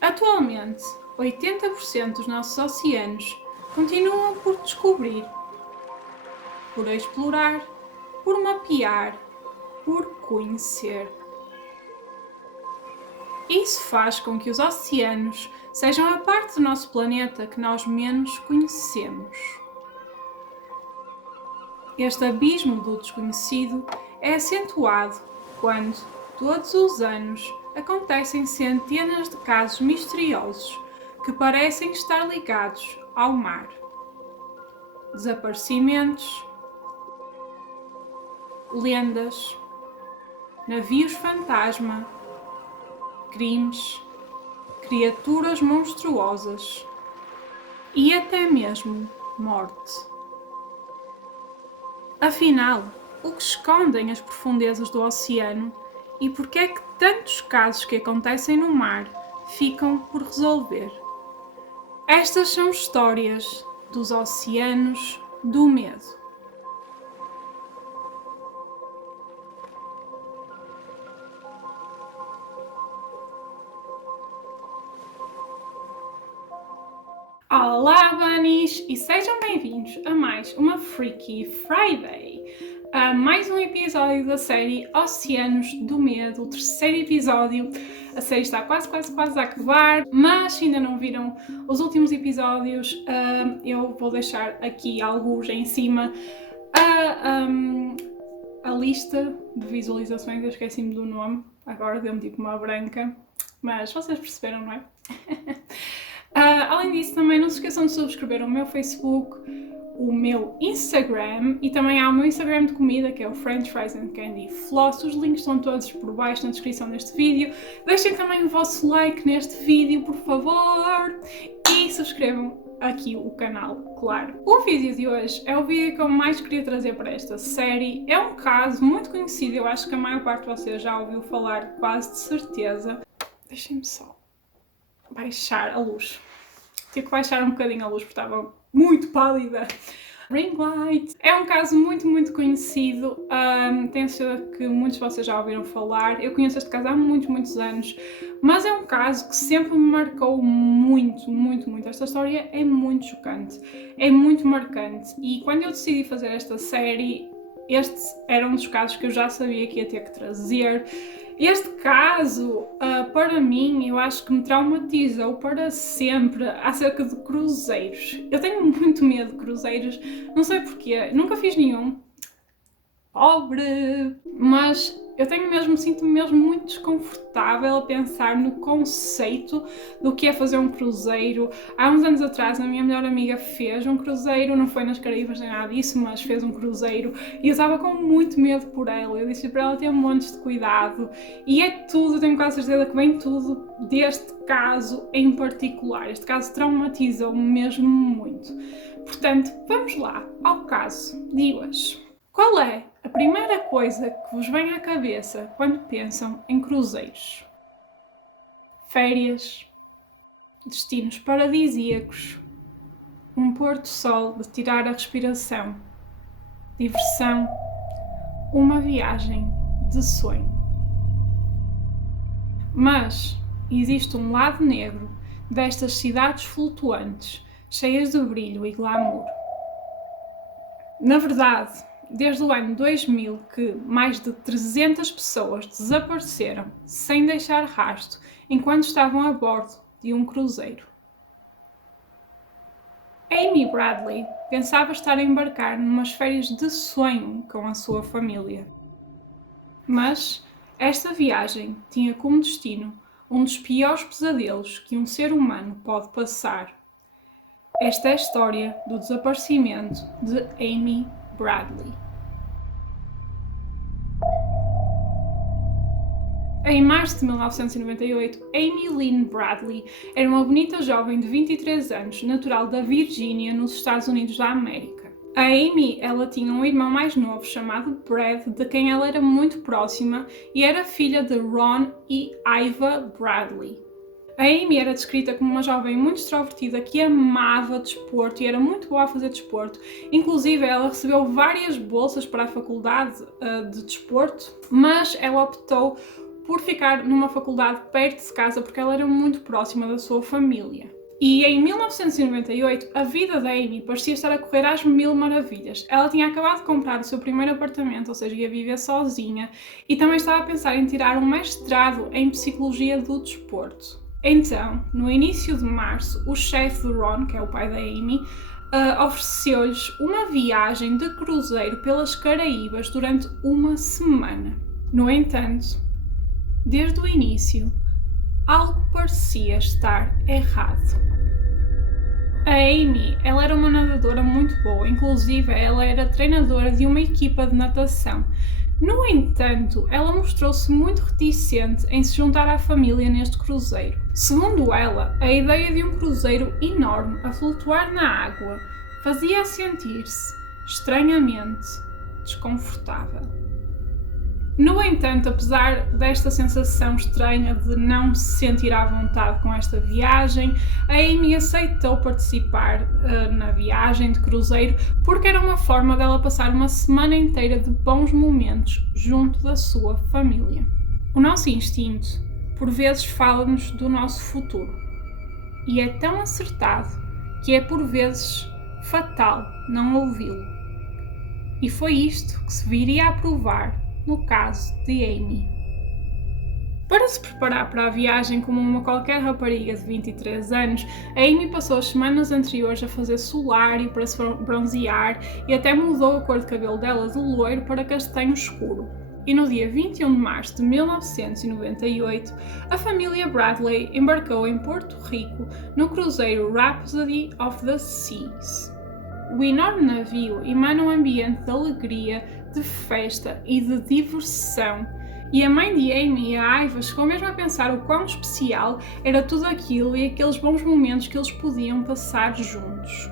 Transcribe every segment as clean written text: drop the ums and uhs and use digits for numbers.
Atualmente, 80% dos nossos oceanos continuam por descobrir, por explorar, por mapear, por conhecer. Isso faz com que os oceanos sejam a parte do nosso planeta que nós menos conhecemos. Este abismo do desconhecido é acentuado quando, todos os anos, acontecem centenas de casos misteriosos que parecem estar ligados ao mar. Desaparecimentos, lendas, navios fantasma, crimes, criaturas monstruosas e até mesmo morte. Afinal, o que escondem as profundezas do oceano e por que é que tantos casos que acontecem no mar ficam por resolver? Estas são histórias dos oceanos do medo. Olá, Bunnies! E sejam bem-vindos a mais uma Freaky Friday! A mais um episódio da série Oceanos do Medo, o terceiro episódio. A série está quase a acabar, mas se ainda não viram os últimos episódios, eu vou deixar aqui alguns em cima a lista de visualizações. Eu esqueci-me do nome, agora deu-me tipo uma branca, mas vocês perceberam, não é? Além disso, também não se esqueçam de subscrever o meu Facebook, o meu Instagram e também há o meu Instagram de comida, que é o French Fries and Candy Floss. Os links estão todos por baixo na descrição deste vídeo. Deixem também o vosso like neste vídeo, por favor, e subscrevam aqui o canal, claro. O vídeo de hoje é o vídeo que eu mais queria trazer para esta série. É um caso muito conhecido, eu acho que a maior parte de vocês já ouviu falar, quase de certeza. Deixem-me só baixar a luz. Tive que baixar um bocadinho a luz porque estava muito pálida. Ring light. É um caso muito conhecido. Tenho certeza que muitos de vocês já ouviram falar. Eu conheço este caso há muitos anos. Mas é um caso que sempre me marcou muito. Esta história é muito chocante. É muito marcante. E quando eu decidi fazer esta série, este era um dos casos que eu já sabia que ia ter que trazer. Este caso, para mim, eu acho que me traumatizou para sempre acerca de cruzeiros. Eu tenho muito medo de cruzeiros, não sei porquê, nunca fiz nenhum. Pobre! Mas eu sinto-me mesmo muito desconfortável a pensar no conceito do que é fazer um cruzeiro. Há uns anos atrás a minha melhor amiga fez um cruzeiro, não foi nas Caraíbas nem nada disso, mas fez um cruzeiro e eu estava com muito medo por ela. Eu disse para ela ter montes de cuidado e é tudo, tenho quase certeza que vem tudo deste caso em particular. Este caso traumatizou-me mesmo muito. Portanto, vamos lá ao caso de hoje. Qual é a primeira coisa que vos vem à cabeça quando pensam em cruzeiros? Férias, destinos paradisíacos, um pôr-do-sol de tirar a respiração, diversão, uma viagem de sonho. Mas existe um lado negro destas cidades flutuantes, cheias de brilho e glamour. Na verdade, desde o ano 2000 que mais de 300 pessoas desapareceram sem deixar rastro enquanto estavam a bordo de um cruzeiro. Amy Bradley pensava estar a embarcar numas férias de sonho com a sua família. Mas esta viagem tinha como destino um dos piores pesadelos que um ser humano pode passar. Esta é a história do desaparecimento de Amy Bradley. Em março de 1998, Amy Lynn Bradley era uma bonita jovem de 23 anos, natural da Virgínia, nos Estados Unidos da América. A Amy, ela tinha um irmão mais novo chamado Brad, de quem ela era muito próxima, e era filha de Ron e Iva Bradley. A Amy era descrita como uma jovem muito extrovertida que amava desporto e era muito boa a fazer desporto. Inclusive, ela recebeu várias bolsas para a faculdade de desporto, mas ela optou por ficar numa faculdade perto de casa porque ela era muito próxima da sua família. E em 1998, a vida da Amy parecia estar a correr às mil maravilhas. Ela tinha acabado de comprar o seu primeiro apartamento, ou seja, ia viver sozinha, e também estava a pensar em tirar um mestrado em Psicologia do Desporto. Então, no início de março, o chefe do Ron, que é o pai da Amy, ofereceu-lhes uma viagem de cruzeiro pelas Caraíbas durante uma semana. No entanto, desde o início, algo parecia estar errado. A Amy, ela era uma nadadora muito boa, inclusive ela era treinadora de uma equipa de natação. No entanto, ela mostrou-se muito reticente em se juntar à família neste cruzeiro. Segundo ela, a ideia de um cruzeiro enorme a flutuar na água fazia-a sentir-se estranhamente desconfortável. No entanto, apesar desta sensação estranha de não se sentir à vontade com esta viagem, a Amy aceitou participar na viagem de cruzeiro porque era uma forma dela passar uma semana inteira de bons momentos junto da sua família. O nosso instinto, por vezes, fala-nos do nosso futuro e é tão acertado que é por vezes fatal não ouvi-lo. E foi isto que se viria a provar no caso de Amy. Para se preparar para a viagem como uma qualquer rapariga de 23 anos, a Amy passou as semanas anteriores a fazer solário para se bronzear e até mudou a cor de cabelo dela de loiro para castanho escuro. E no dia 21 de março de 1998, a família Bradley embarcou em Porto Rico no cruzeiro Rhapsody of the Seas. O enorme navio emana um ambiente de alegria, de festa e de diversão. E a mãe de Amy e a Aiva chegou mesmo a pensar o quão especial era tudo aquilo e aqueles bons momentos que eles podiam passar juntos.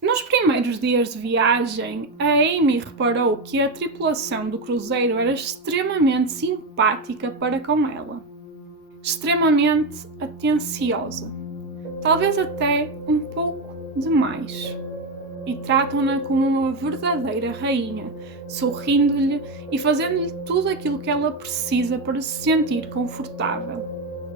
Nos primeiros dias de viagem, a Amy reparou que a tripulação do cruzeiro era extremamente simpática para com ela. Extremamente atenciosa. Talvez até um pouco demais. E tratam-na como uma verdadeira rainha, sorrindo-lhe e fazendo-lhe tudo aquilo que ela precisa para se sentir confortável.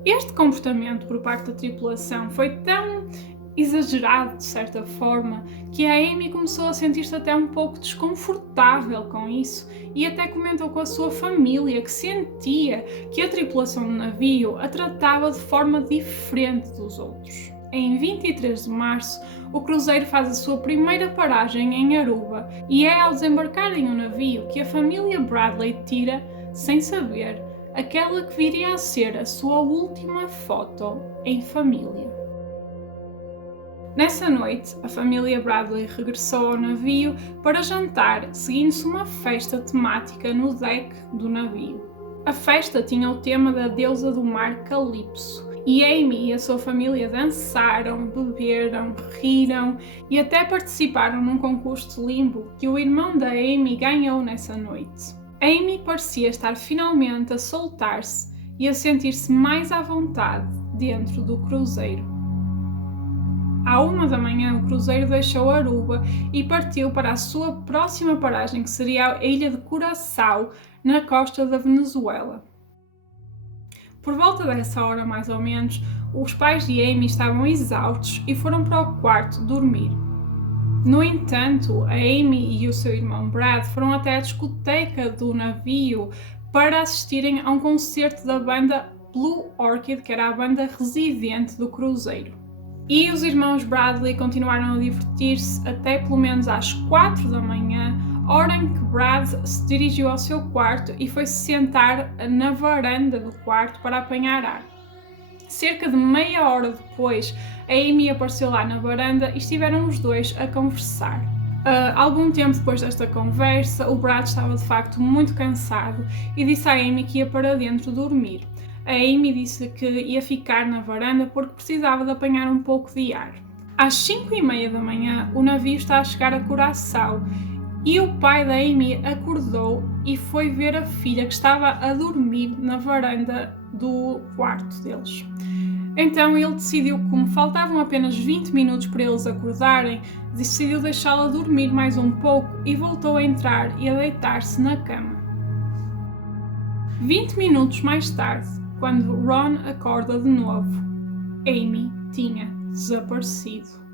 Este comportamento por parte da tripulação foi tão exagerado, de certa forma, que a Amy começou a sentir-se até um pouco desconfortável com isso e até comentou com a sua família que sentia que a tripulação do navio a tratava de forma diferente dos outros. Em 23 de março, o cruzeiro faz a sua primeira paragem em Aruba e é ao desembarcarem o navio que a família Bradley tira, sem saber, aquela que viria a ser a sua última foto em família. Nessa noite, a família Bradley regressou ao navio para jantar, seguindo-se uma festa temática no deck do navio. A festa tinha o tema da deusa do mar Calipso, e Amy e a sua família dançaram, beberam, riram e até participaram num concurso de limbo que o irmão da Amy ganhou nessa noite. Amy parecia estar finalmente a soltar-se e a sentir-se mais à vontade dentro do cruzeiro. À 1 da manhã, o cruzeiro deixou Aruba e partiu para a sua próxima paragem, que seria a ilha de Curaçao, na costa da Venezuela. Por volta dessa hora, mais ou menos, os pais de Amy estavam exaustos e foram para o quarto dormir. No entanto, a Amy e o seu irmão Brad foram até a discoteca do navio para assistirem a um concerto da banda Blue Orchid, que era a banda residente do cruzeiro. E os irmãos Bradley continuaram a divertir-se até pelo menos às 4 da manhã, hora em que Brad se dirigiu ao seu quarto e foi se sentar na varanda do quarto para apanhar ar. Cerca de meia hora depois, a Amy apareceu lá na varanda e estiveram os dois a conversar. Algum tempo depois desta conversa, o Brad estava de facto muito cansado e disse à Amy que ia para dentro dormir. A Amy disse que ia ficar na varanda porque precisava de apanhar um pouco de ar. Às 5:30 da manhã, o navio está a chegar a Curaçao E o pai da Amy acordou e foi ver a filha que estava a dormir na varanda do quarto deles. Então ele decidiu, como faltavam apenas 20 minutos para eles acordarem, decidiu deixá-la dormir mais um pouco e voltou a entrar e a deitar-se na cama. 20 minutos mais tarde, quando Ron acorda de novo, Amy tinha desaparecido.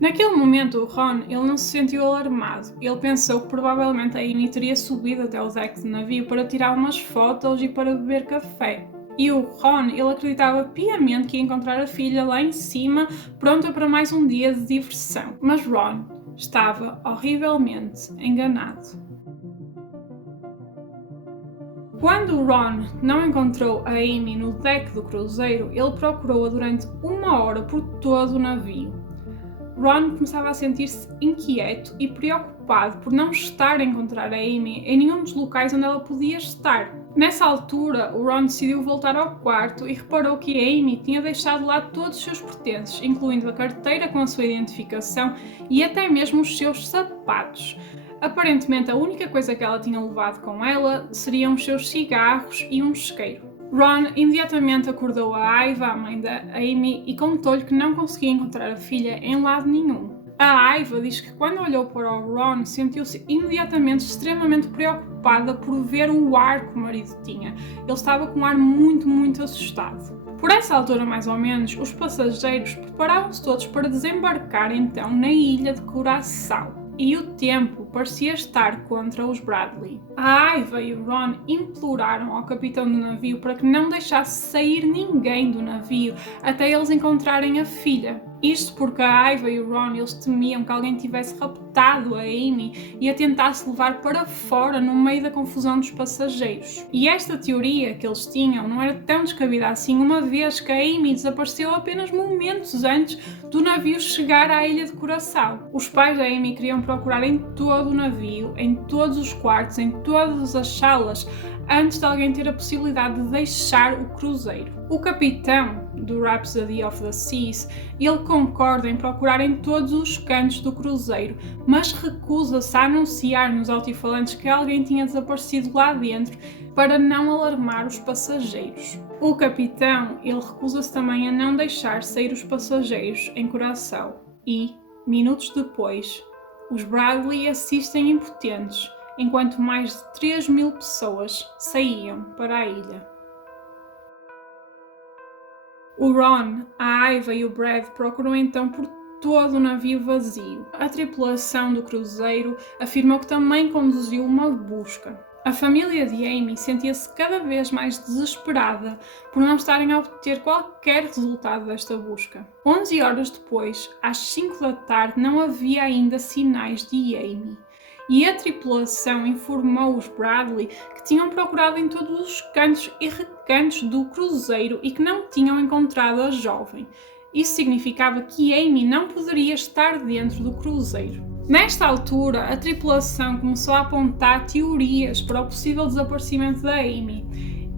Naquele momento, o Ron ele não se sentiu alarmado. Ele pensou que provavelmente a Amy teria subido até o deck do navio para tirar umas fotos e para beber café. E o Ron ele acreditava piamente que ia encontrar a filha lá em cima, pronta para mais um dia de diversão. Mas Ron estava horrivelmente enganado. Quando Ron não encontrou a Amy no deck do cruzeiro, ele procurou-a durante 1 hora por todo o navio. Ron começava a sentir-se inquieto e preocupado por não estar a encontrar a Amy em nenhum dos locais onde ela podia estar. Nessa altura, o Ron decidiu voltar ao quarto e reparou que a Amy tinha deixado lá todos os seus pertences, incluindo a carteira com a sua identificação e até mesmo os seus sapatos. Aparentemente, a única coisa que ela tinha levado com ela seriam os seus cigarros e um isqueiro. Ron imediatamente acordou a Aiva, a mãe da Amy, e contou-lhe que não conseguia encontrar a filha em lado nenhum. A Aiva diz que quando olhou para o Ron, sentiu-se imediatamente extremamente preocupada por ver o ar que o marido tinha. Ele estava com um ar muito assustado. Por essa altura, mais ou menos, os passageiros preparavam-se todos para desembarcar então na ilha de Curaçao. E o tempo parecia estar contra os Bradley. A Aiva e o Ron imploraram ao capitão do navio para que não deixasse sair ninguém do navio até eles encontrarem a filha. Isto porque a Aiva e o Ron eles temiam que alguém tivesse raptado a Amy e a tentasse levar para fora no meio da confusão dos passageiros. E esta teoria que eles tinham não era tão descabida assim, uma vez que a Amy desapareceu apenas momentos antes do navio chegar à ilha de Curaçao. Os pais da Amy queriam procurar em todo o navio, em todos os quartos, em todas as salas, antes de alguém ter a possibilidade de deixar o cruzeiro. O capitão do Rhapsody of the Seas, ele concorda em procurar em todos os cantos do cruzeiro, mas recusa-se a anunciar nos altifalantes que alguém tinha desaparecido lá dentro para não alarmar os passageiros. O capitão, ele recusa-se também a não deixar sair os passageiros em Curaçao e, minutos depois, os Bradley assistem impotentes enquanto mais de 3.000 pessoas saíam para a ilha. O Ron, a Aiva e o Brad procuram então por todo o navio vazio. A tripulação do cruzeiro afirmou que também conduziu uma busca. A família de Amy sentia-se cada vez mais desesperada por não estarem a obter qualquer resultado desta busca. 11 horas depois, às 5 da tarde, não havia ainda sinais de Amy. E a tripulação informou os Bradley que tinham procurado em todos os cantos e recantos do cruzeiro e que não tinham encontrado a jovem. Isso significava que Amy não poderia estar dentro do cruzeiro. Nesta altura, a tripulação começou a apontar teorias para o possível desaparecimento da Amy.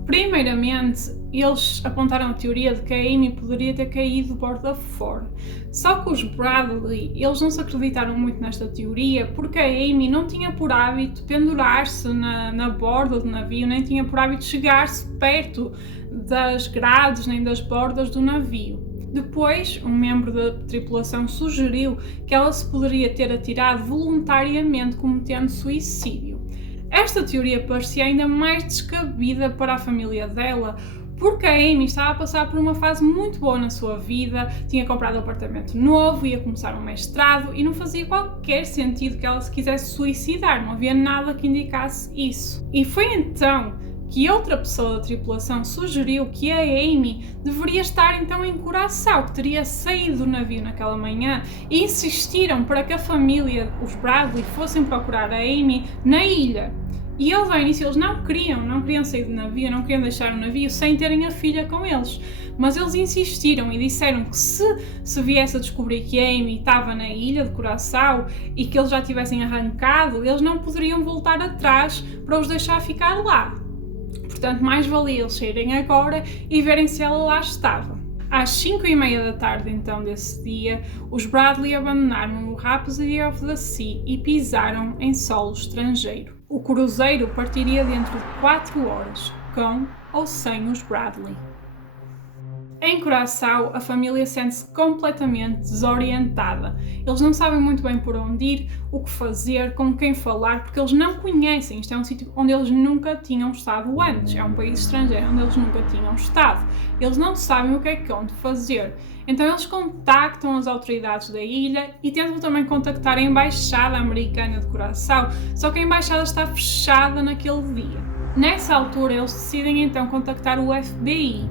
Primeiramente, eles apontaram a teoria de que a Amy poderia ter caído de borda fora. Só que os Bradley, eles não se acreditaram muito nesta teoria porque a Amy não tinha por hábito pendurar-se na borda do navio, nem tinha por hábito chegar-se perto das grades nem das bordas do navio. Depois, um membro da tripulação sugeriu que ela se poderia ter atirado voluntariamente cometendo suicídio. Esta teoria parecia ainda mais descabida para a família dela, porque a Amy estava a passar por uma fase muito boa na sua vida, tinha comprado um apartamento novo, ia começar um mestrado e não fazia qualquer sentido que ela se quisesse suicidar, não havia nada que indicasse isso. E foi então que outra pessoa da tripulação sugeriu que a Amy deveria estar então em Curaçao, que teria saído do navio naquela manhã, e insistiram para que a família, os Bradley, fossem procurar a Amy na ilha. E eles ao início eles não queriam sair do navio, não queriam deixar o navio sem terem a filha com eles. Mas eles insistiram e disseram que se viesse a descobrir que a Amy estava na ilha de Curaçao e que eles já tivessem arrancado, eles não poderiam voltar atrás para os deixar ficar lá. Portanto, mais valia eles saírem agora e verem se ela lá estava. Às 5h30 da tarde, então, desse dia, os Bradley abandonaram o Rhapsody of the Sea e pisaram em solo estrangeiro. O cruzeiro partiria dentro de 4 horas, com ou sem os Bradley. Em Curaçao, a família sente-se completamente desorientada. Eles não sabem muito bem por onde ir, o que fazer, com quem falar, porque eles não conhecem. Isto é um sítio onde eles nunca tinham estado antes. É um país estrangeiro onde eles nunca tinham estado. Eles não sabem o que é que hão de fazer. Então eles contactam as autoridades da ilha e tentam também contactar a Embaixada Americana de Curaçao, só que a embaixada está fechada naquele dia. Nessa altura, eles decidem então contactar o FBI.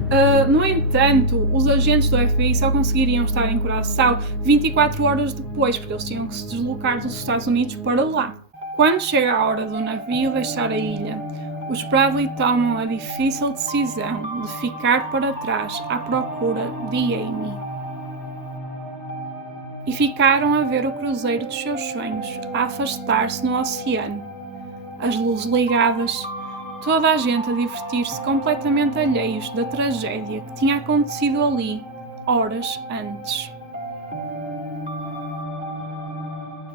No entanto, os agentes do FBI só conseguiriam estar em Curaçao 24 horas depois, porque eles tinham que se deslocar dos Estados Unidos para lá. Quando chega a hora do navio deixar a ilha, os Bradley tomam a difícil decisão de ficar para trás à procura de Amy. E ficaram a ver o cruzeiro dos seus sonhos a afastar-se no oceano. As luzes ligadas, toda a gente a divertir-se completamente alheios da tragédia que tinha acontecido ali horas antes.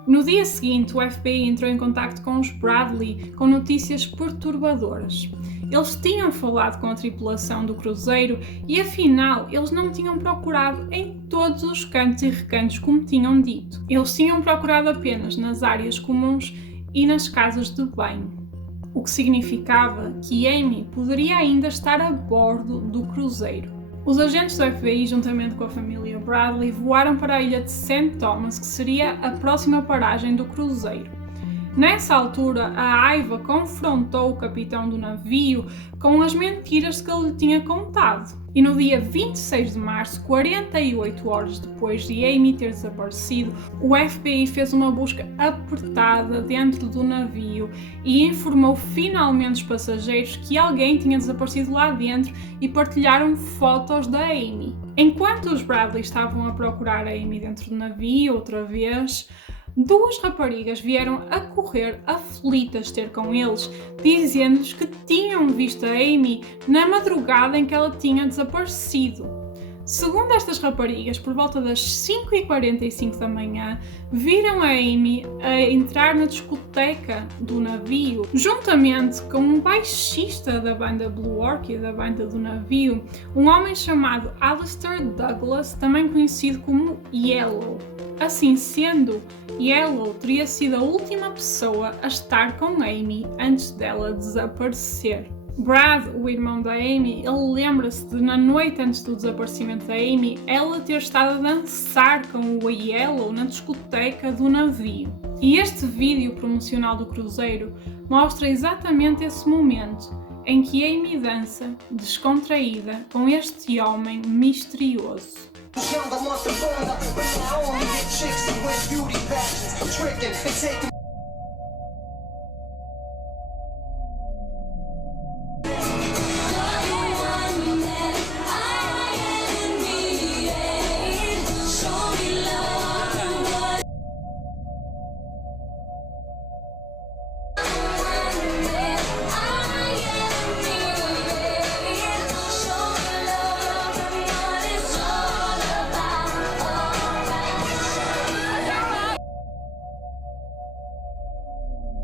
No dia seguinte, o FBI entrou em contacto com os Bradley com notícias perturbadoras. Eles tinham falado com a tripulação do cruzeiro e, afinal, eles não tinham procurado em todos os cantos e recantos como tinham dito. Eles tinham procurado apenas nas áreas comuns e nas casas de banho. O que significava que Amy poderia ainda estar a bordo do cruzeiro. Os agentes do FBI, juntamente com a família Bradley, voaram para a ilha de St. Thomas, que seria a próxima paragem do cruzeiro. Nessa altura, a Aiva confrontou o capitão do navio com as mentiras que ele lhe tinha contado. E no dia 26 de março, 48 horas depois de Amy ter desaparecido, o FBI fez uma busca apertada dentro do navio e informou finalmente os passageiros que alguém tinha desaparecido lá dentro e partilharam fotos da Amy. Enquanto os Bradley estavam a procurar a Amy dentro do navio outra vez, 2 raparigas vieram a correr aflitas ter com eles, dizendo-lhes que tinham visto a Amy na madrugada em que ela tinha desaparecido. Segundo estas raparigas, por volta das 5h45 da manhã, viram a Amy a entrar na discoteca do navio, juntamente com um baixista da banda Blue Orchid, da banda do navio, um homem chamado Alistair Douglas, também conhecido como Yellow. Assim sendo, Yellow teria sido a última pessoa a estar com Amy antes dela desaparecer. Brad, o irmão da Amy, ele lembra-se de, na noite antes do desaparecimento da Amy, ela ter estado a dançar com o Yellow na discoteca do navio. E este vídeo promocional do cruzeiro mostra exatamente esse momento em que Amy dança, descontraída, com este homem misterioso.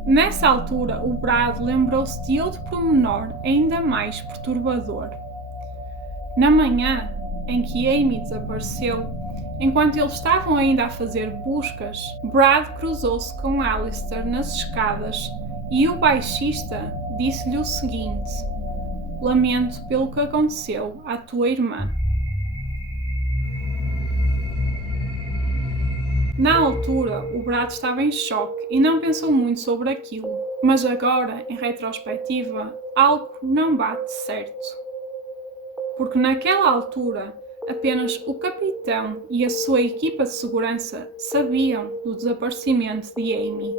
Nessa altura, o Brad lembrou-se de outro pormenor ainda mais perturbador. Na manhã em que Amy desapareceu, enquanto eles estavam ainda a fazer buscas, Brad cruzou-se com Alistair nas escadas e o baixista disse-lhe o seguinte: "Lamento pelo que aconteceu à tua irmã." Na altura, o Brad estava em choque e não pensou muito sobre aquilo. Mas agora, em retrospectiva, algo não bate certo. Porque naquela altura, apenas o capitão e a sua equipa de segurança sabiam do desaparecimento de Amy.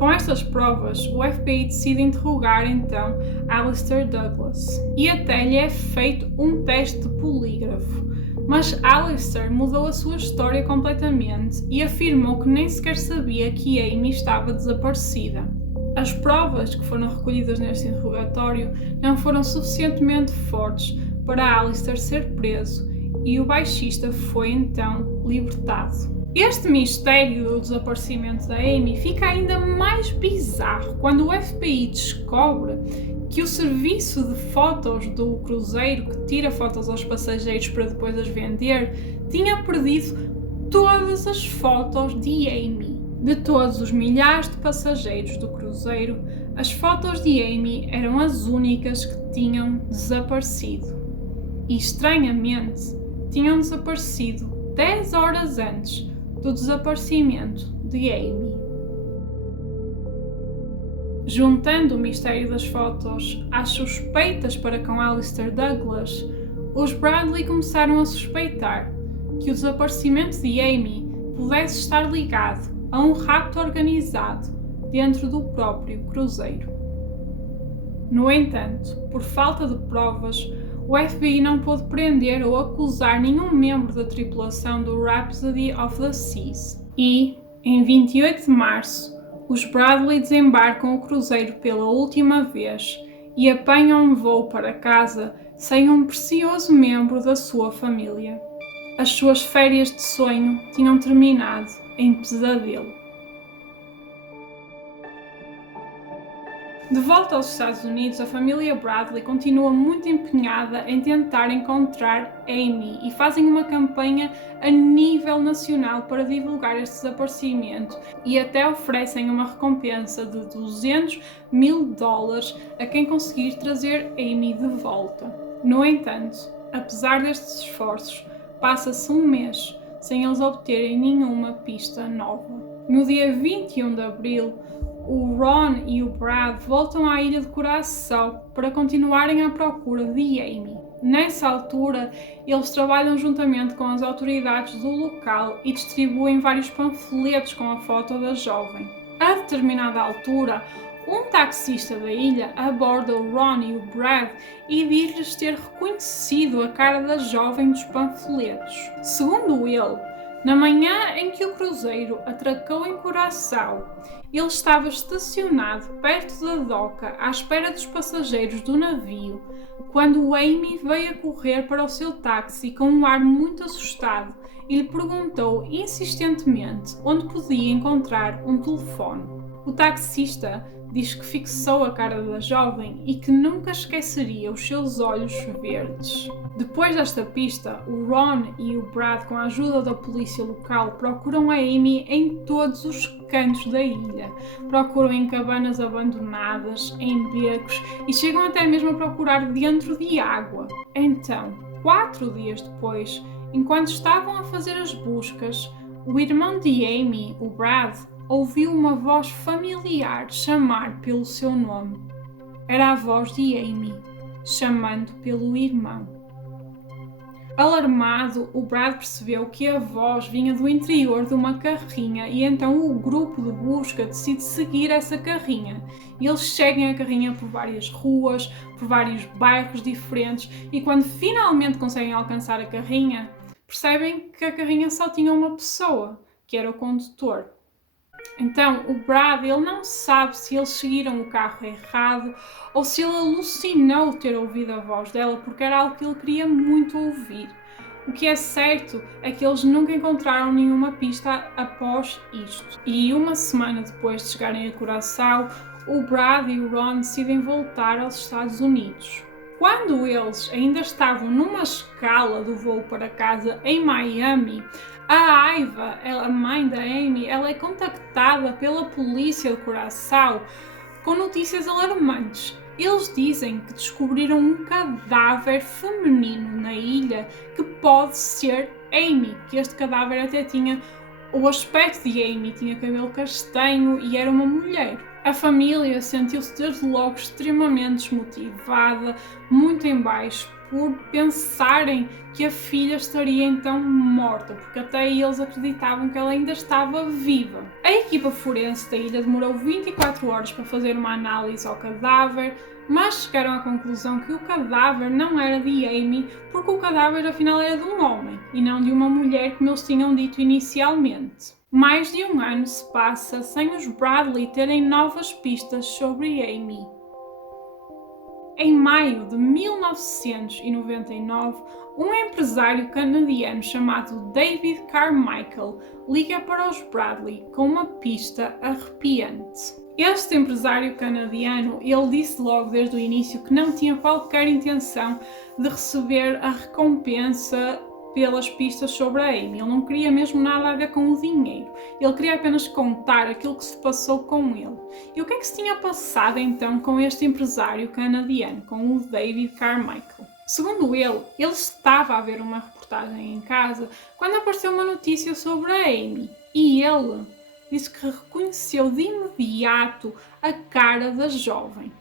Com estas provas, o FBI decide interrogar então Alistair Douglas e até lhe é feito um teste de polígrafo. Mas Alistair mudou a sua história completamente e afirmou que nem sequer sabia que Amy estava desaparecida. As provas que foram recolhidas neste interrogatório não foram suficientemente fortes para Alistair ser preso e o baixista foi então libertado. Este mistério do desaparecimento da Amy fica ainda mais bizarro quando o FBI descobre que o serviço de fotos do cruzeiro que tira fotos aos passageiros para depois as vender tinha perdido todas as fotos de Amy. De todos os milhares de passageiros do cruzeiro, as fotos de Amy eram as únicas que tinham desaparecido. E, estranhamente, tinham desaparecido 10 horas antes do desaparecimento de Amy. Juntando o mistério das fotos às suspeitas para com Alistair Douglas, os Bradley começaram a suspeitar que o desaparecimento de Amy pudesse estar ligado a um rapto organizado dentro do próprio cruzeiro. No entanto, por falta de provas, o FBI não pôde prender ou acusar nenhum membro da tripulação do Rhapsody of the Seas. E, em 28 de março, os Bradley desembarcam o cruzeiro pela última vez e apanham um voo para casa sem um precioso membro da sua família. As suas férias de sonho tinham terminado em pesadelo. De volta aos Estados Unidos, a família Bradley continua muito empenhada em tentar encontrar Amy e fazem uma campanha a nível nacional para divulgar este desaparecimento e até oferecem uma recompensa de $200.000 a quem conseguir trazer Amy de volta. No entanto, apesar destes esforços, passa-se um mês sem eles obterem nenhuma pista nova. No dia 21 de abril, o Ron e o Brad voltam à ilha de Curaçao para continuarem à procura de Amy. Nessa altura, eles trabalham juntamente com as autoridades do local e distribuem vários panfletos com a foto da jovem. A determinada altura, um taxista da ilha aborda o Ron e o Brad e diz-lhes ter reconhecido a cara da jovem dos panfletos. Segundo ele, na manhã em que o cruzeiro atracou em Curaçao, ele estava estacionado perto da doca à espera dos passageiros do navio, quando Amy veio a correr para o seu táxi com um ar muito assustado e lhe perguntou insistentemente onde podia encontrar um telefone. O taxista diz que fixou a cara da jovem e que nunca esqueceria os seus olhos verdes. Depois desta pista, o Ron e o Brad, com a ajuda da polícia local, procuram a Amy em todos os cantos da ilha. Procuram em cabanas abandonadas, em becos e chegam até mesmo a procurar dentro de água. Então, 4 dias depois, enquanto estavam a fazer as buscas, o irmão de Amy, o Brad, ouviu uma voz familiar chamar pelo seu nome. Era a voz de Amy, chamando pelo irmão. Alarmado, o Brad percebeu que a voz vinha do interior de uma carrinha e então o grupo de busca decide seguir essa carrinha. Eles seguem a carrinha por várias ruas, por vários bairros diferentes e quando finalmente conseguem alcançar a carrinha, percebem que a carrinha só tinha uma pessoa, que era o condutor. Então, o Brad, ele não sabe se eles seguiram o carro errado ou se ele alucinou ter ouvido a voz dela, porque era algo que ele queria muito ouvir. O que é certo é que eles nunca encontraram nenhuma pista após isto. E uma semana depois de chegarem a Curaçao, o Brad e o Ron decidem voltar aos Estados Unidos. Quando eles ainda estavam numa escala do voo para casa em Miami, a Aiva, a mãe da Amy, ela é contactada pela polícia de Curaçao com notícias alarmantes. Eles dizem que descobriram um cadáver feminino na ilha que pode ser Amy, que este cadáver até tinha o aspecto de Amy, tinha cabelo castanho e era uma mulher. A família sentiu-se desde logo extremamente desmotivada, muito em baixo, por pensarem que a filha estaria então morta, porque até eles acreditavam que ela ainda estava viva. A equipa forense da ilha demorou 24 horas para fazer uma análise ao cadáver, mas chegaram à conclusão que o cadáver não era de Amy, porque o cadáver afinal era de um homem e não de uma mulher, como eles tinham dito inicialmente. Mais de um ano se passa sem os Bradley terem novas pistas sobre Amy. Em maio de 1999, um empresário canadiano chamado David Carmichael liga para os Bradley com uma pista arrepiante. Este empresário canadiano, ele disse logo desde o início que não tinha qualquer intenção de receber a recompensa pelas pistas sobre a Amy. Ele não queria mesmo nada a ver com o dinheiro. Ele queria apenas contar aquilo que se passou com ele. E o que é que se tinha passado então com este empresário canadiano, com o David Carmichael? Segundo ele estava a ver uma reportagem em casa quando apareceu uma notícia sobre a Amy. E ele disse que reconheceu de imediato a cara da jovem.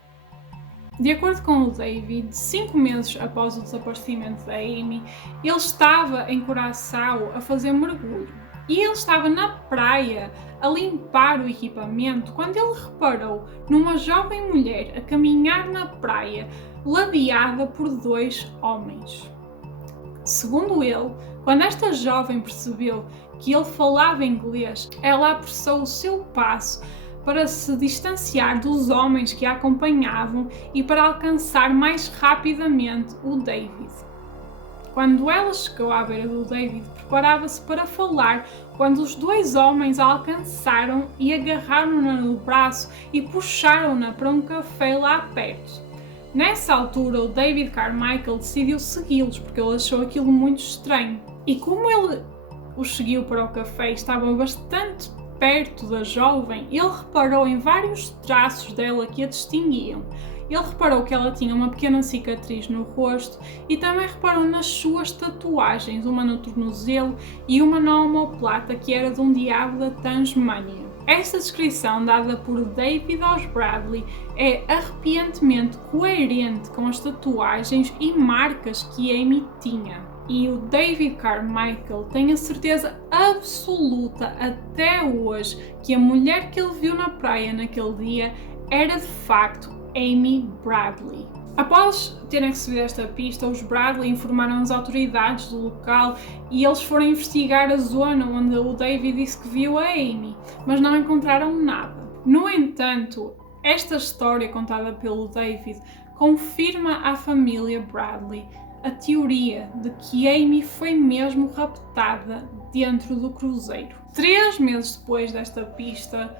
De acordo com o David, 5 meses após o desaparecimento da Amy, ele estava em Curaçao a fazer mergulho. E ele estava na praia a limpar o equipamento quando ele reparou numa jovem mulher a caminhar na praia, ladeada por 2 homens. Segundo ele, quando esta jovem percebeu que ele falava inglês, ela apressou o seu passo para se distanciar dos homens que a acompanhavam e para alcançar mais rapidamente o David. Quando ela chegou à beira do David, preparava-se para falar quando os 2 homens a alcançaram e agarraram-na no braço e puxaram-na para um café lá perto. Nessa altura, o David Carmichael decidiu segui-los porque ele achou aquilo muito estranho. E como ele os seguiu para o café e estava bastante perto da jovem, ele reparou em vários traços dela que a distinguiam. Ele reparou que ela tinha uma pequena cicatriz no rosto e também reparou nas suas tatuagens, uma no tornozelo e uma na omoplata que era de um diabo da Tasmânia. Esta descrição dada por David aos Bradley é arrepiantemente coerente com as tatuagens e marcas que Amy tinha. E o David Carmichael tem a certeza absoluta até hoje que a mulher que ele viu na praia naquele dia era de facto Amy Bradley. Após terem recebido esta pista, os Bradley informaram as autoridades do local e eles foram investigar a zona onde o David disse que viu a Amy, mas não encontraram nada. No entanto, esta história contada pelo David confirma à família Bradley a teoria de que Amy foi mesmo raptada dentro do cruzeiro. 3 meses depois desta pista,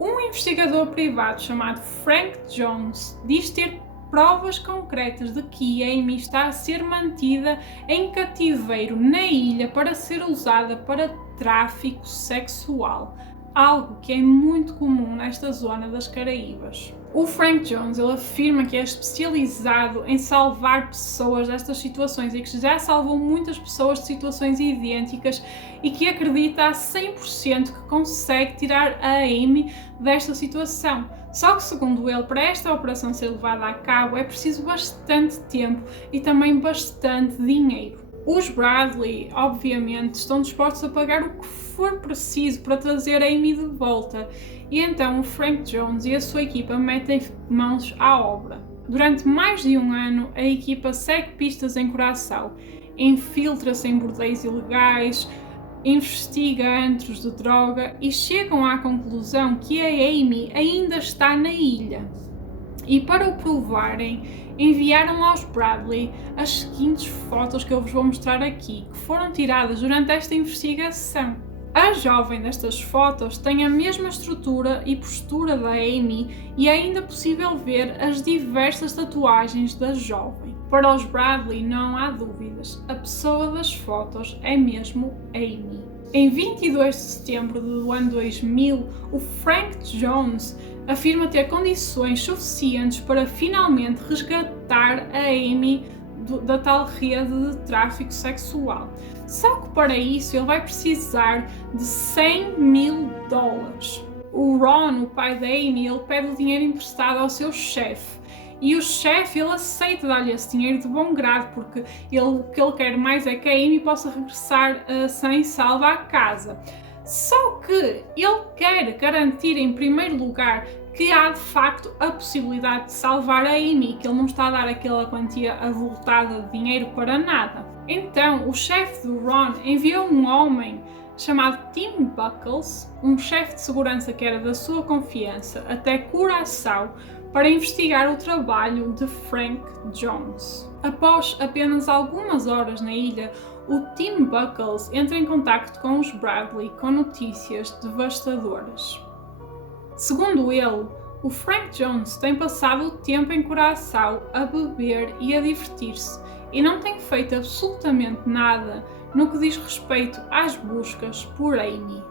um investigador privado chamado Frank Jones diz ter provas concretas de que Amy está a ser mantida em cativeiro na ilha para ser usada para tráfico sexual, algo que é muito comum nesta zona das Caraíbas. O Frank Jones ele afirma que é especializado em salvar pessoas destas situações e que já salvou muitas pessoas de situações idênticas e que acredita a 100% que consegue tirar a Amy desta situação. Só que, segundo ele, para esta operação ser levada a cabo é preciso bastante tempo e também bastante dinheiro. Os Bradley, obviamente, estão dispostos a pagar o que for preciso para trazer a Amy de volta. E então o Frank Jones e a sua equipa metem mãos à obra. Durante mais de 1 ano, a equipa segue pistas em Curaçao, infiltra-se em bordéis ilegais, investiga antros de droga e chegam à conclusão que a Amy ainda está na ilha. E para o provarem, enviaram aos Bradley as seguintes fotos que eu vos vou mostrar aqui, que foram tiradas durante esta investigação. A jovem destas fotos tem a mesma estrutura e postura da Amy e é ainda possível ver as diversas tatuagens da jovem. Para os Bradley não há dúvidas, a pessoa das fotos é mesmo Amy. Em 22 de setembro do ano 2000, o Frank Jones afirma ter condições suficientes para finalmente resgatar a Amy da tal rede de tráfico sexual. Só que para isso ele vai precisar de $100 mil. O Ron, o pai da Amy, ele pede o dinheiro emprestado ao seu chefe. E o chefe ele aceita dar-lhe esse dinheiro de bom grado, porque o que ele quer mais é que a Amy possa regressar sem salva à casa. Só que ele quer garantir em primeiro lugar que há de facto a possibilidade de salvar a Amy, que ele não está a dar aquela quantia avultada de dinheiro para nada. Então o chefe do Ron enviou um homem chamado Tim Buckles, um chefe de segurança que era da sua confiança, até Curaçao para investigar o trabalho de Frank Jones. Após apenas algumas horas na ilha, o Tim Buckles entra em contacto com os Bradley com notícias devastadoras. Segundo ele, o Frank Jones tem passado o tempo em Curaçao a beber e a divertir-se e não tem feito absolutamente nada no que diz respeito às buscas por Amy.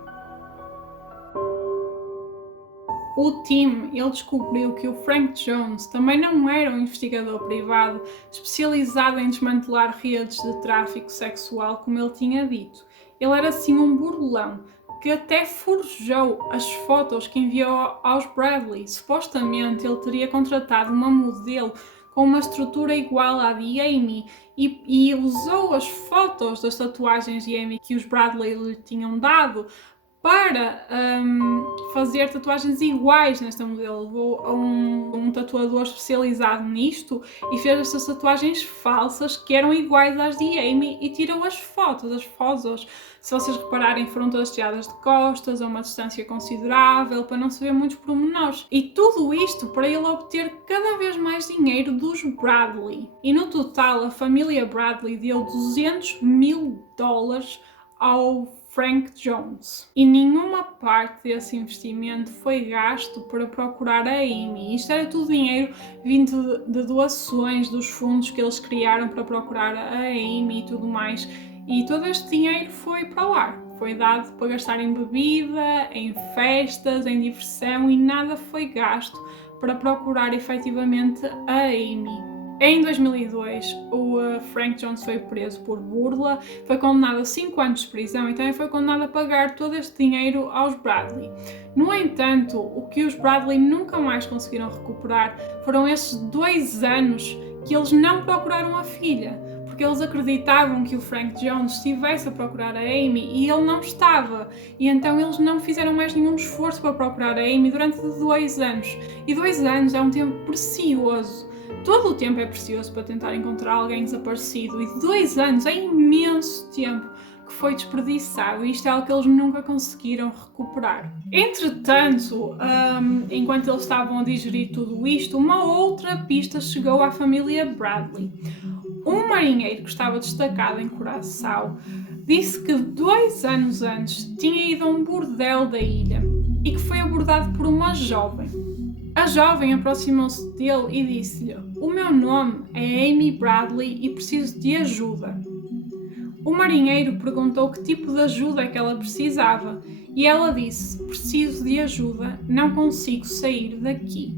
O Tim, ele descobriu que o Frank Jones também não era um investigador privado especializado em desmantelar redes de tráfico sexual, como ele tinha dito. Ele era sim um burlão, que até forjou as fotos que enviou aos Bradley. Supostamente ele teria contratado uma modelo com uma estrutura igual à de Amy e usou as fotos das tatuagens de Amy que os Bradley lhe tinham dado para fazer tatuagens iguais nesta modelo. Levou a um tatuador especializado nisto e fez estas tatuagens falsas que eram iguais às de Amy e tirou as fotos, se vocês repararem, foram todas tiradas de costas a uma distância considerável para não se ver muitos pormenores. E tudo isto para ele obter cada vez mais dinheiro dos Bradley. E no total a família Bradley deu $200 mil ao Frank Jones. E nenhuma parte desse investimento foi gasto para procurar a Amy. Isto era tudo dinheiro vindo de doações dos fundos que eles criaram para procurar a Amy e tudo mais. E todo este dinheiro foi para o ar. Foi dado para gastar em bebida, em festas, em diversão e nada foi gasto para procurar efetivamente a Amy. Em 2002, o Frank Jones foi preso por burla, foi condenado a 5 anos de prisão e também foi condenado a pagar todo este dinheiro aos Bradley. No entanto, o que os Bradley nunca mais conseguiram recuperar foram esses 2 anos que eles não procuraram a filha, porque eles acreditavam que o Frank Jones estivesse a procurar a Amy e ele não estava. E então eles não fizeram mais nenhum esforço para procurar a Amy durante 2 anos. E 2 anos é um tempo precioso. Todo o tempo é precioso para tentar encontrar alguém desaparecido e 2 anos é imenso tempo que foi desperdiçado e isto é algo que eles nunca conseguiram recuperar. Entretanto, enquanto eles estavam a digerir tudo isto, uma outra pista chegou à família Bradley. Um marinheiro que estava destacado em Curaçao disse que 2 anos antes tinha ido a um bordel da ilha e que foi abordado por uma jovem. A jovem aproximou-se dele e disse-lhe: "O meu nome é Amy Bradley e preciso de ajuda." O marinheiro perguntou que tipo de ajuda é que ela precisava e ela disse: "Preciso de ajuda, não consigo sair daqui."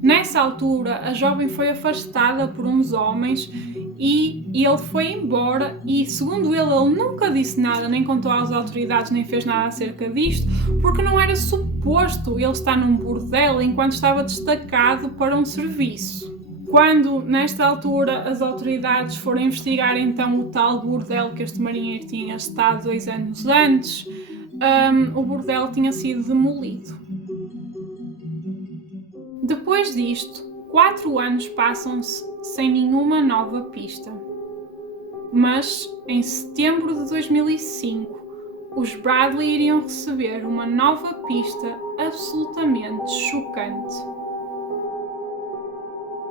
Nessa altura, a jovem foi afastada por uns homens e ele foi embora e, segundo ele nunca disse nada, nem contou às autoridades, nem fez nada acerca disto, porque não era suposto ele estar num bordel enquanto estava destacado para um serviço. Quando, nesta altura, as autoridades foram investigar então o tal bordel que este marinheiro tinha estado 2 anos antes, o bordel tinha sido demolido. Depois disto, 4 anos passam-se sem nenhuma nova pista. Mas, em setembro de 2005, os Bradley iriam receber uma nova pista absolutamente chocante.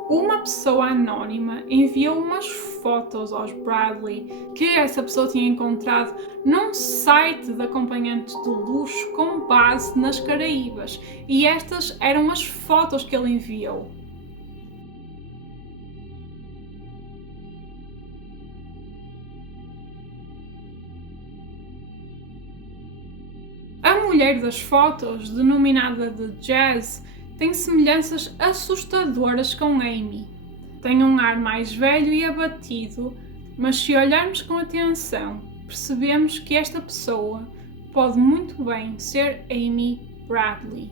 Uma pessoa anónima enviou umas fotos aos Bradley que essa pessoa tinha encontrado num site de acompanhantes de luxo com base nas Caraíbas, e estas eram as fotos que ele enviou. A mulher das fotos, denominada de Jazz, tem semelhanças assustadoras com Amy. Tem um ar mais velho e abatido, mas se olharmos com atenção, percebemos que esta pessoa pode muito bem ser Amy Bradley.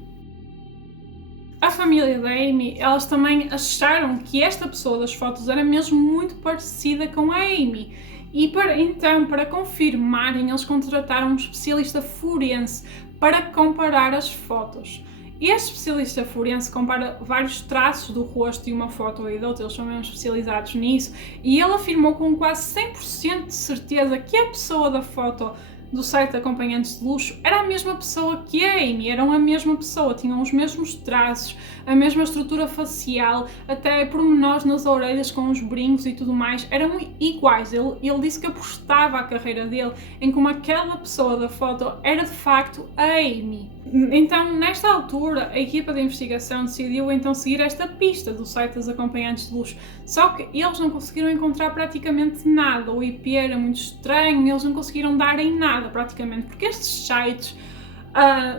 A família da Amy, elas também acharam que esta pessoa das fotos era mesmo muito parecida com a Amy. E para confirmarem, eles contrataram um especialista forense para comparar as fotos. Este especialista forense compara vários traços do rosto de uma foto e de outra, eles são mesmo especializados nisso, e ele afirmou com quase 100% de certeza que a pessoa da foto do site de acompanhantes de luxo era a mesma pessoa que a Amy, eram a mesma pessoa, tinham os mesmos traços, a mesma estrutura facial, até pormenores nas orelhas com os brincos e tudo mais, eram iguais. Ele disse que apostava a carreira dele em como aquela pessoa da foto era de facto a Amy. Então, nesta altura, a equipa de investigação decidiu então seguir esta pista do site dos acompanhantes de luxo, só que eles não conseguiram encontrar praticamente nada, o IP era muito estranho, eles não conseguiram dar em nada praticamente, porque estes sites,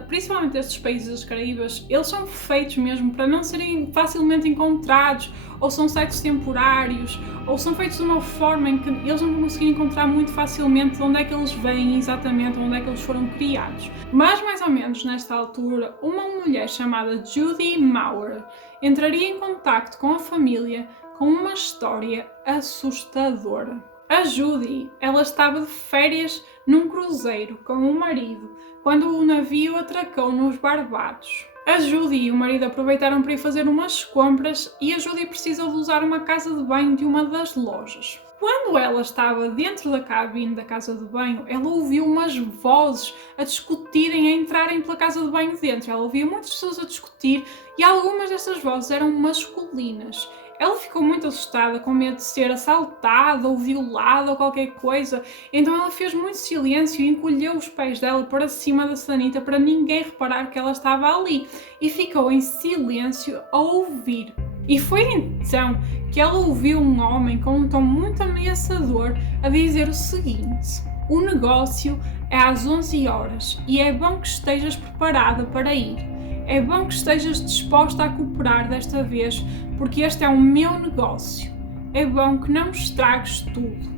principalmente estes países das Caraíbas, eles são feitos mesmo para não serem facilmente encontrados, ou são sites temporários, ou são feitos de uma forma em que eles não vão conseguir encontrar muito facilmente de onde é que eles vêm exatamente, onde é que eles foram criados. Mas mais ou menos nesta altura, uma mulher chamada Judy Maurer entraria em contacto com a família com uma história assustadora. A Judy, ela estava de férias num cruzeiro com o marido quando o navio atracou nos Barbados. A Judy e o marido aproveitaram para ir fazer umas compras e a Judy precisou de usar uma casa de banho de uma das lojas. Quando ela estava dentro da cabine da casa de banho, ela ouviu umas vozes a discutirem, a entrarem pela casa de banho dentro. Ela ouvia muitas pessoas a discutir e algumas dessas vozes eram masculinas. Ela ficou muito assustada, com medo de ser assaltada ou violada ou qualquer coisa, então ela fez muito silêncio e encolheu os pés dela para cima da sanita para ninguém reparar que ela estava ali e ficou em silêncio a ouvir. E foi então que ela ouviu um homem com um tom muito ameaçador a dizer o seguinte: "O negócio é às 11 horas e é bom que estejas preparada para ir. É bom que estejas disposta a cooperar desta vez, porque este é o meu negócio. É bom que não estragues tudo."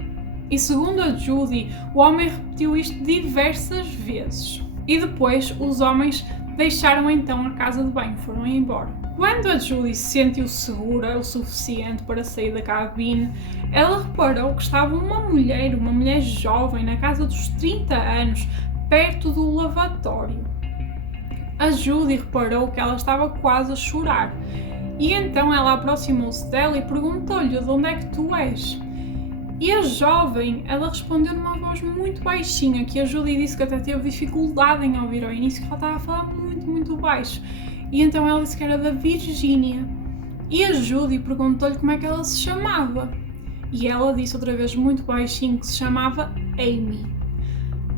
E segundo a Judy, o homem repetiu isto diversas vezes. E depois os homens deixaram então a casa de banho, foram embora. Quando a Judy se sentiu segura o suficiente para sair da cabine, ela reparou que estava uma mulher jovem, na casa dos 30 anos, perto do lavatório. A Judy reparou que ela estava quase a chorar e então ela aproximou-se dela e perguntou-lhe: "De onde é que tu és?" E a jovem, ela respondeu numa voz muito baixinha, que a Judy disse que até teve dificuldade em ouvir ao início, que ela estava a falar muito, muito baixo. E então ela disse que era da Virgínia. E a Judy perguntou-lhe como é que ela se chamava. E ela disse outra vez muito baixinho que se chamava Amy.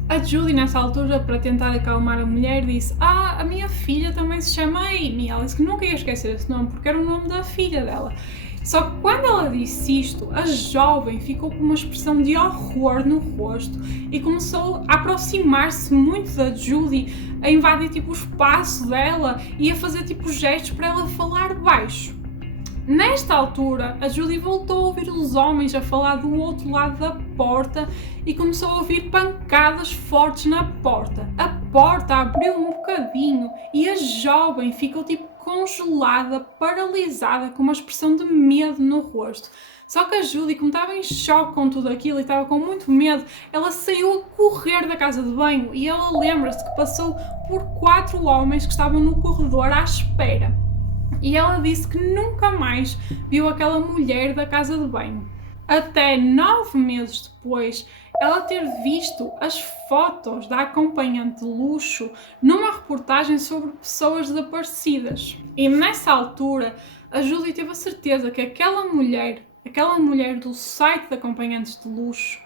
A Judy, nessa altura, para tentar acalmar a mulher, disse: a minha filha também se chama Amy. Ela disse que nunca ia esquecer esse nome, porque era o nome da filha dela. Só que quando ela disse isto, a jovem ficou com uma expressão de horror no rosto e começou a aproximar-se muito da Judy, a invadir tipo o espaço dela e a fazer tipo gestos para ela falar baixo. Nesta altura, a Judy voltou a ouvir os homens a falar do outro lado da porta e começou a ouvir pancadas fortes na porta. A porta abriu um bocadinho e a jovem ficou tipo congelada, paralisada, com uma expressão de medo no rosto. Só que a Judy, como estava em choque com tudo aquilo e estava com muito medo, ela saiu a correr da casa de banho e ela lembra-se que passou por 4 homens que estavam no corredor à espera. E ela disse que nunca mais viu aquela mulher da casa de banho. Até 9 meses depois, ela ter visto as fotos da acompanhante de luxo numa reportagem sobre pessoas desaparecidas. E nessa altura, a Judy teve a certeza que aquela mulher do site de acompanhantes de luxo,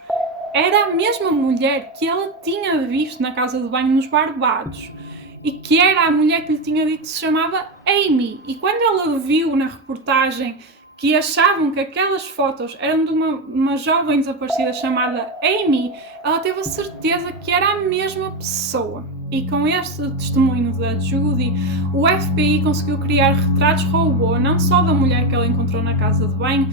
era a mesma mulher que ela tinha visto na casa de banho nos Barbados. E que era a mulher que lhe tinha dito que se chamava Amy. E quando ela viu na reportagem que achavam que aquelas fotos eram de uma jovem desaparecida chamada Amy, ela teve a certeza que era a mesma pessoa. E com este testemunho da Judy, o FBI conseguiu criar retratos robô, não só da mulher que ela encontrou na casa de banho,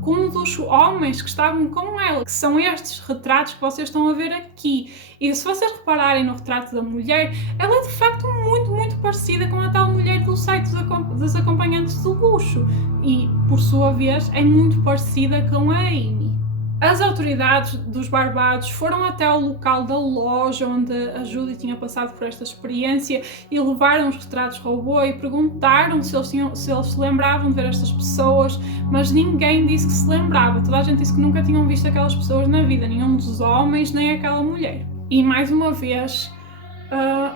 como dos homens que estavam com ela, que são estes retratos que vocês estão a ver aqui. E se vocês repararem no retrato da mulher, ela é de facto muito, muito parecida com a tal mulher do site dos acompanhantes de luxo. E, por sua vez, é muito parecida com a Amy. As autoridades dos Barbados foram até ao local da loja onde a Judy tinha passado por esta experiência e levaram os retratos robô e perguntaram se eles se lembravam de ver estas pessoas, mas ninguém disse que se lembrava. Toda a gente disse que nunca tinham visto aquelas pessoas na vida, nenhum dos homens nem aquela mulher. E mais uma vez,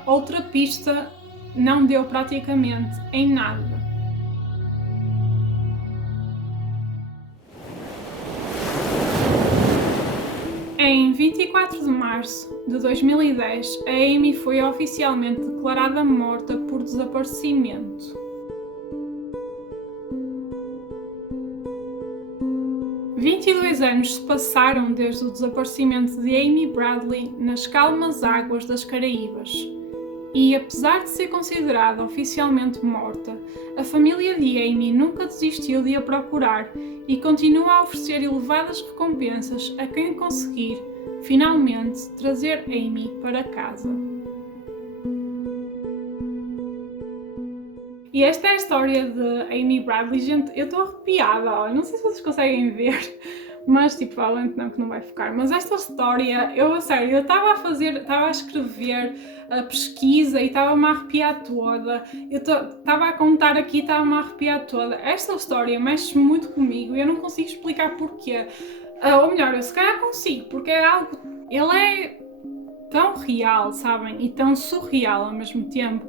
outra pista não deu praticamente em nada. Em 24 de março de 2010, a Amy foi oficialmente declarada morta por desaparecimento. 22 anos se passaram desde o desaparecimento de Amy Bradley nas calmas águas das Caraíbas. E, apesar de ser considerada oficialmente morta, a família de Amy nunca desistiu de a procurar e continua a oferecer elevadas recompensas a quem conseguir, finalmente, trazer Amy para casa. E esta é a história de Amy Bradley. Gente, eu estou arrepiada, não sei se vocês conseguem ver, mas provavelmente não, que não vai focar. Mas esta história, eu estava a escrever a pesquisa e estava-me a arrepiar toda. Eu estava a contar aqui e estava-me a arrepiar toda. Esta história mexe muito comigo e eu não consigo explicar porquê. Ou melhor, eu se calhar consigo, porque é algo... Ele é tão real, sabem? E tão surreal ao mesmo tempo.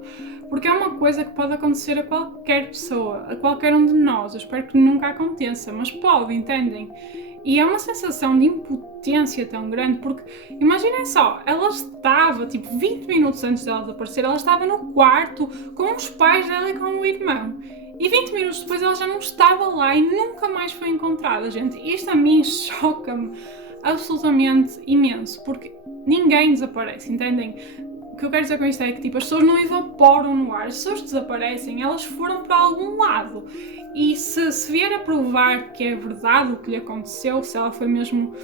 Porque é uma coisa que pode acontecer a qualquer pessoa, a qualquer um de nós. Eu espero que nunca aconteça, mas pode, entendem? E é uma sensação de impotência tão grande, porque imaginem só, ela estava, 20 minutos antes dela desaparecer, ela estava no quarto com os pais dela e com o irmão. E 20 minutos depois ela já não estava lá e nunca mais foi encontrada, gente. Isto a mim choca-me absolutamente imenso, porque ninguém desaparece, entendem? O que eu quero dizer com isto é que as pessoas não evaporam no ar, as pessoas desaparecem, elas foram para algum lado. E se vier a provar que é verdade o que lhe aconteceu, se ela foi mesmo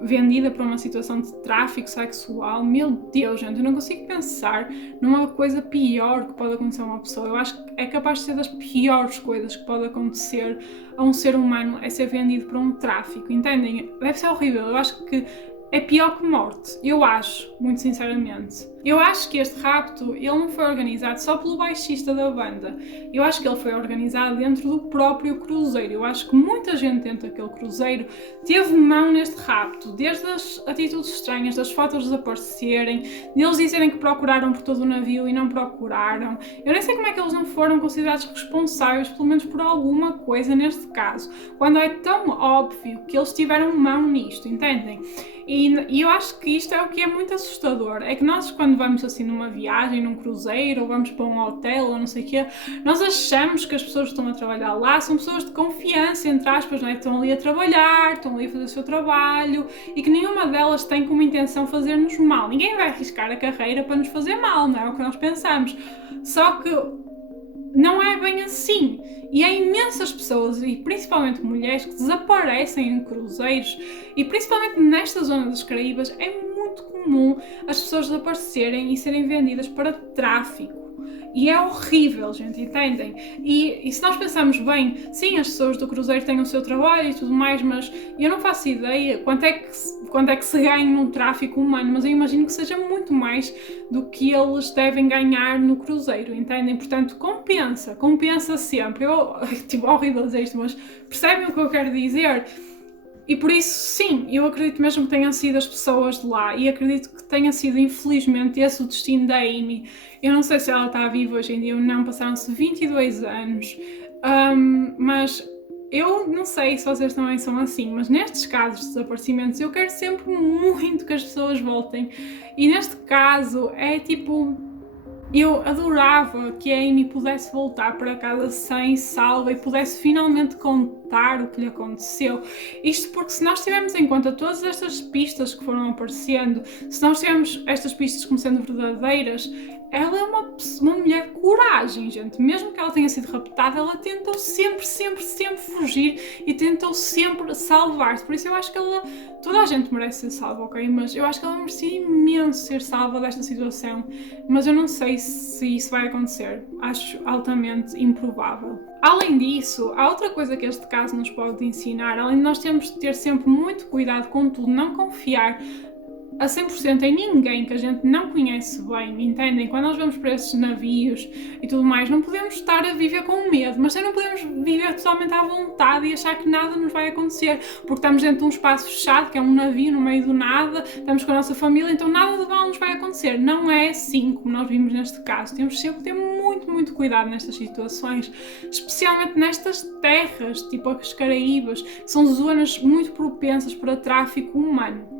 vendida para uma situação de tráfico sexual, meu Deus, gente, eu não consigo pensar numa coisa pior que pode acontecer a uma pessoa. Eu acho que é capaz de ser das piores coisas que pode acontecer a um ser humano, é ser vendido para um tráfico, entendem? Deve ser horrível, eu acho que é pior que morte, eu acho, muito sinceramente. Eu acho que este rapto, ele não foi organizado só pelo baixista da banda. Eu acho que ele foi organizado dentro do próprio cruzeiro. Eu acho que muita gente dentro daquele cruzeiro teve mão neste rapto, desde as atitudes estranhas, das fotos desaparecerem, deles dizerem que procuraram por todo o navio e não procuraram. Eu nem sei como é que eles não foram considerados responsáveis, pelo menos por alguma coisa neste caso, quando é tão óbvio que eles tiveram mão nisto, entendem? E eu acho que isto é o que é muito assustador, é que nós quando vamos assim numa viagem, num cruzeiro, ou vamos para um hotel, ou não sei o quê, nós achamos que as pessoas que estão a trabalhar lá são pessoas de confiança, entre aspas, não é? Estão ali a trabalhar, estão ali a fazer o seu trabalho, e que nenhuma delas tem como intenção fazer-nos mal. Ninguém vai arriscar a carreira para nos fazer mal, não é o que nós pensamos. Só que não é bem assim. E há imensas pessoas, e principalmente mulheres, que desaparecem em cruzeiros, e principalmente nesta zona das Caraíbas é muito comum as pessoas desaparecerem e serem vendidas para tráfico. E é horrível, gente, entendem? E se nós pensarmos bem, sim, as pessoas do cruzeiro têm o seu trabalho e tudo mais, mas eu não faço ideia quanto é que se ganha num tráfico humano, mas eu imagino que seja muito mais do que eles devem ganhar no cruzeiro, entendem? Portanto, compensa sempre. Horrível dizer isto, mas percebem o que eu quero dizer? E por isso, sim, eu acredito mesmo que tenham sido as pessoas de lá, e acredito que tenha sido, infelizmente, esse o destino da Amy. Eu não sei se ela está viva hoje em dia ou não, passaram-se 22 anos, mas eu não sei se vocês também são assim, mas nestes casos de desaparecimentos eu quero sempre muito que as pessoas voltem, e neste caso é eu adorava que a Amy pudesse voltar para casa sem salva e pudesse finalmente contar o que lhe aconteceu. Isto porque, se nós tivermos em conta todas estas pistas que foram aparecendo, se nós tivermos estas pistas como sendo verdadeiras, ela é uma mulher de coragem, gente. Mesmo que ela tenha sido raptada, ela tentou sempre fugir e tentou sempre salvar-se. Por isso eu acho que toda a gente merece ser salva, ok? Mas eu acho que ela merecia imenso ser salva desta situação. Mas eu não sei se isso vai acontecer. Acho altamente improvável. Além disso, há outra coisa que este caso nos pode ensinar. Além de nós termos de ter sempre muito cuidado com tudo, não confiar a 100% em ninguém que a gente não conhece bem, entendem? Quando nós vamos para esses navios e tudo mais, não podemos estar a viver com medo, mas também não podemos viver totalmente à vontade e achar que nada nos vai acontecer, porque estamos dentro de um espaço fechado, que é um navio no meio do nada, estamos com a nossa família, então nada de mal nos vai acontecer. Não é assim como nós vimos neste caso. Temos sempre que ter muito, muito cuidado nestas situações, especialmente nestas terras, tipo as Caraíbas, que são zonas muito propensas para tráfico humano.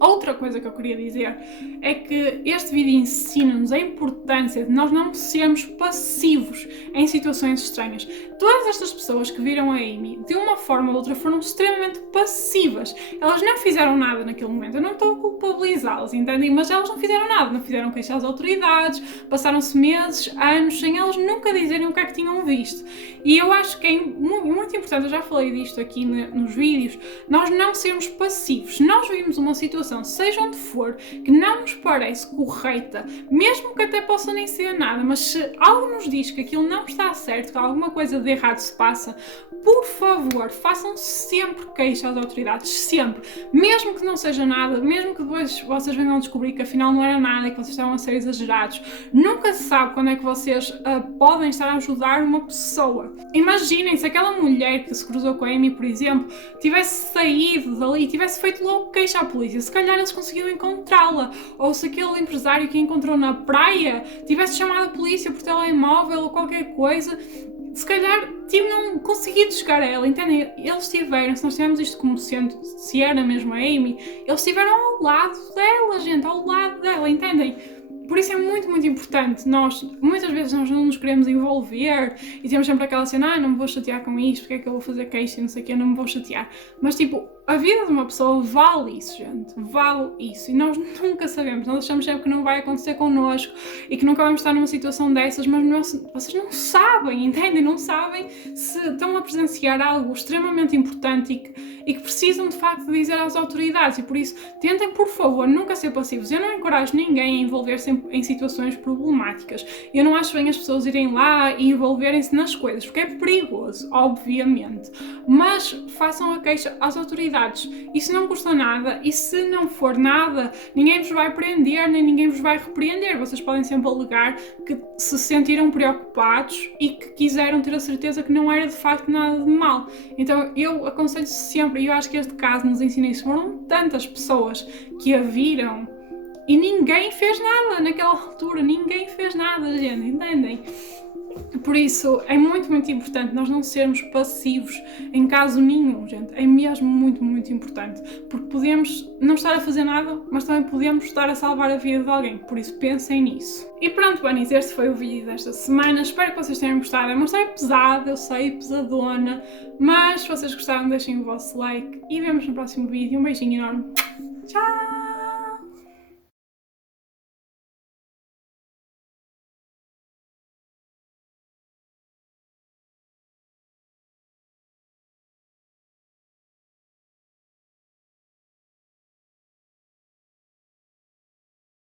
Outra coisa que eu queria dizer é que este vídeo ensina-nos a importância de nós não sermos passivos em situações estranhas. Todas estas pessoas que viram a Amy, de uma forma ou outra, foram extremamente passivas. Elas não fizeram nada naquele momento. Eu não estou a culpabilizá-las, entendem? Mas elas não fizeram nada, não fizeram queixa às autoridades, passaram-se meses, anos, sem elas nunca dizerem o que é que tinham visto. E eu acho que é muito importante, eu já falei disto aqui nos vídeos, nós não sermos passivos. Se nós vivemos uma situação, seja onde for, que não nos parece correta, mesmo que até possa nem ser nada, mas se algo nos diz que aquilo não está certo, que alguma coisa de errado se passa, por favor, façam sempre queixa às autoridades, sempre. Mesmo que não seja nada, mesmo que depois vocês venham a descobrir que afinal não era nada e que vocês estavam a ser exagerados, nunca se sabe quando é que vocês podem estar a ajudar uma pessoa. Imaginem se aquela mulher que se cruzou com a Amy, por exemplo, tivesse saído dali, tivesse feito logo queixa à polícia, se calhar eles conseguiram encontrá-la. Ou se aquele empresário que a encontrou na praia tivesse chamado a polícia por telemóvel ou qualquer coisa, se calhar tinham conseguido chegar a ela, entendem? Eles estiveram, se nós tivermos isto como sendo, se era mesmo a Amy, eles estiveram ao lado dela, gente, ao lado dela, entendem? Por isso é muito, muito importante. Muitas vezes nós não nos queremos envolver e temos sempre aquela cena, não me vou chatear com isto, porque é que eu vou fazer queixa e não sei o quê, não me vou chatear. Mas tipo, a vida de uma pessoa vale isso, gente, vale isso. E nós nunca sabemos, nós achamos sempre que não vai acontecer connosco e que nunca vamos estar numa situação dessas, mas vocês não sabem, entendem? Não sabem se estão a presenciar algo extremamente importante e que precisam de facto dizer às autoridades. E por isso, tentem, por favor, nunca ser passivos. Eu não encorajo ninguém a envolver-se em situações problemáticas. Eu não acho bem as pessoas irem lá e envolverem-se nas coisas, porque é perigoso, obviamente. Mas façam a queixa às autoridades. Isso não custa nada e se não for nada, ninguém vos vai prender, nem ninguém vos vai repreender. Vocês podem sempre alegar que se sentiram preocupados e que quiseram ter a certeza que não era de facto nada de mal. Então eu aconselho sempre, e eu acho que este caso nos ensina isso, foram tantas pessoas que a viram e ninguém fez nada naquela altura, ninguém fez nada, gente, entendem? Por isso, é muito, muito importante nós não sermos passivos em caso nenhum, gente. É mesmo muito, muito importante. Porque podemos não estar a fazer nada, mas também podemos estar a salvar a vida de alguém. Por isso, pensem nisso. E pronto, bunnies, este foi o vídeo desta semana. Espero que vocês tenham gostado. É uma história pesada, eu sei, pesadona. Mas se vocês gostaram, deixem o vosso like e vemos no próximo vídeo. Um beijinho enorme. Tchau!